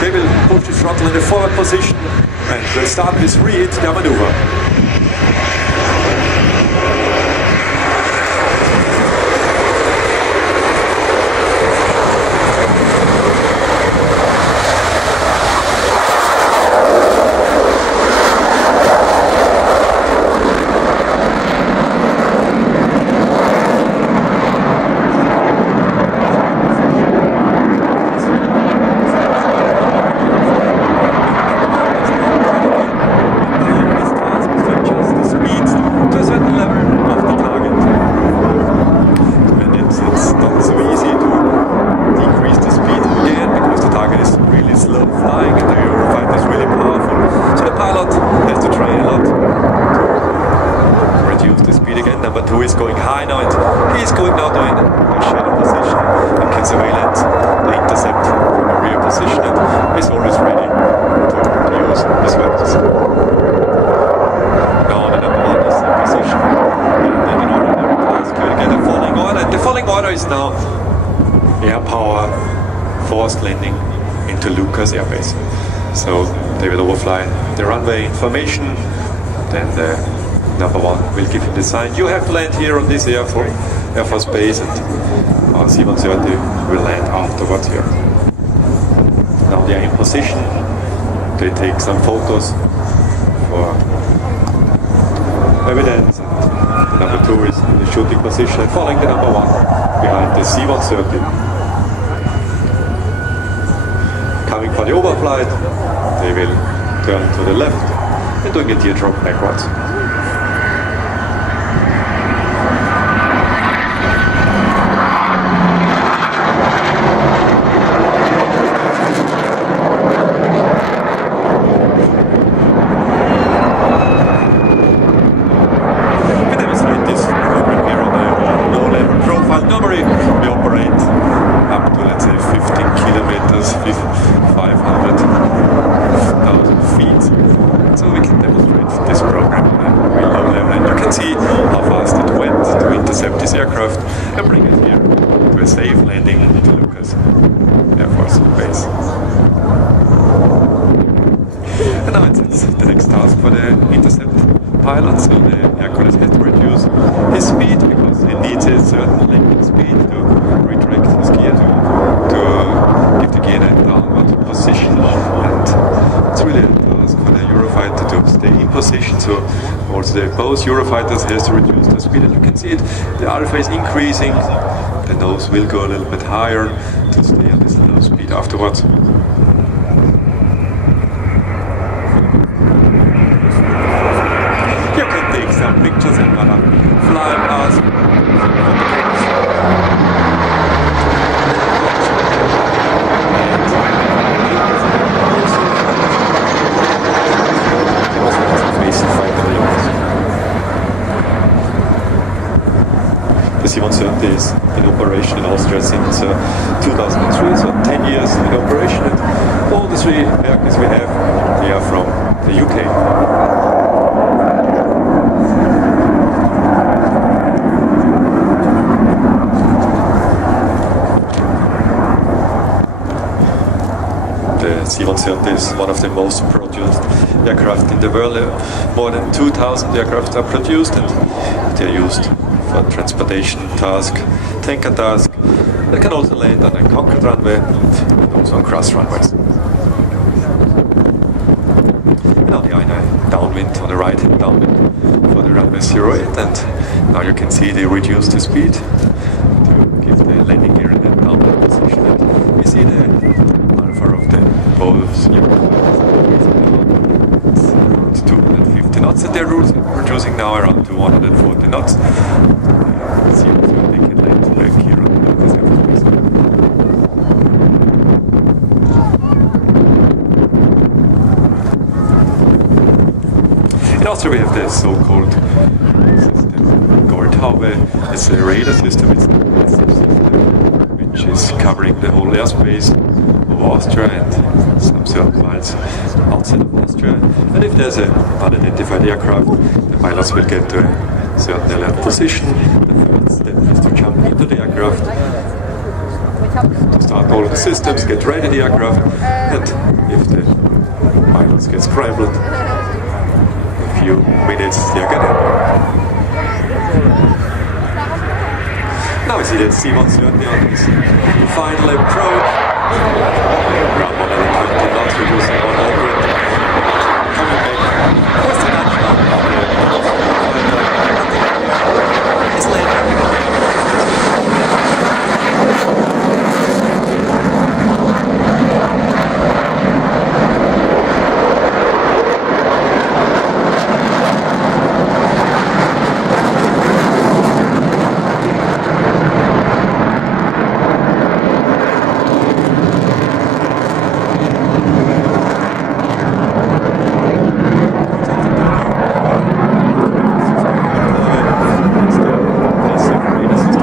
They will push the throttle in the forward position and will start with reheat their maneuver. Now air power forced landing into Leuchars airbase. So they will overfly the runway information, then the number one will give him the sign. You have to land here on this Air Force base, and our C130 will land afterwards here. Now they are in position. They take some photos for evidence. And number two is in the shooting position, following the number one behind the C130. Coming for the overflight, they will turn to the left and doing a teardrop backwards. Intercept this aircraft and bring it here to a safe landing to Leuchars Airforce Base. And now it's the next task for the Intercept pilot. So the air colonist has to reduce his speed because he needs a certain landing speed to retract his gear to give the gear a downward position. And it's really a task for the Eurofighter to stay in position. So also both Eurofighters has to reduce the speed, and you can see it, the alpha is increasing, the nose will go a little bit higher to stay on this low speed afterwards. You can take some pictures and fly past. The C130 is in operation in Austria since 2003, so 10 years in operation, and all the three aircraft we have, they are from the UK. The C130 is one of the most produced aircraft in the world. More than 2,000 aircraft are produced, and they are used for transportation task, tanker task. They can also land on a concrete runway and also on cross runways. And now they are in a downwind, on the right hand downwind for the runway 08, and now you can see they reduce the speed to give the landing gear in a downwind position. And you see the alpha of the both it's around 250 knots, and they're reducing now around to 140 knots. See if they can land back here on the Leuchars Airforce Base. In Austria we have the so-called system Goldhaube. It's a radar system, it's a massive system which is covering the whole airspace of Austria and some certain miles outside of Austria. And if there's an unidentified aircraft, the pilots will get to a certain alert position. The first step is to jump into the aircraft to start all of the systems, get ready the aircraft, and if the pilots get scrambled, in a few minutes they're gonna. Now we see that C130 on his final approach. Around 120 knots, reducing 100. Coming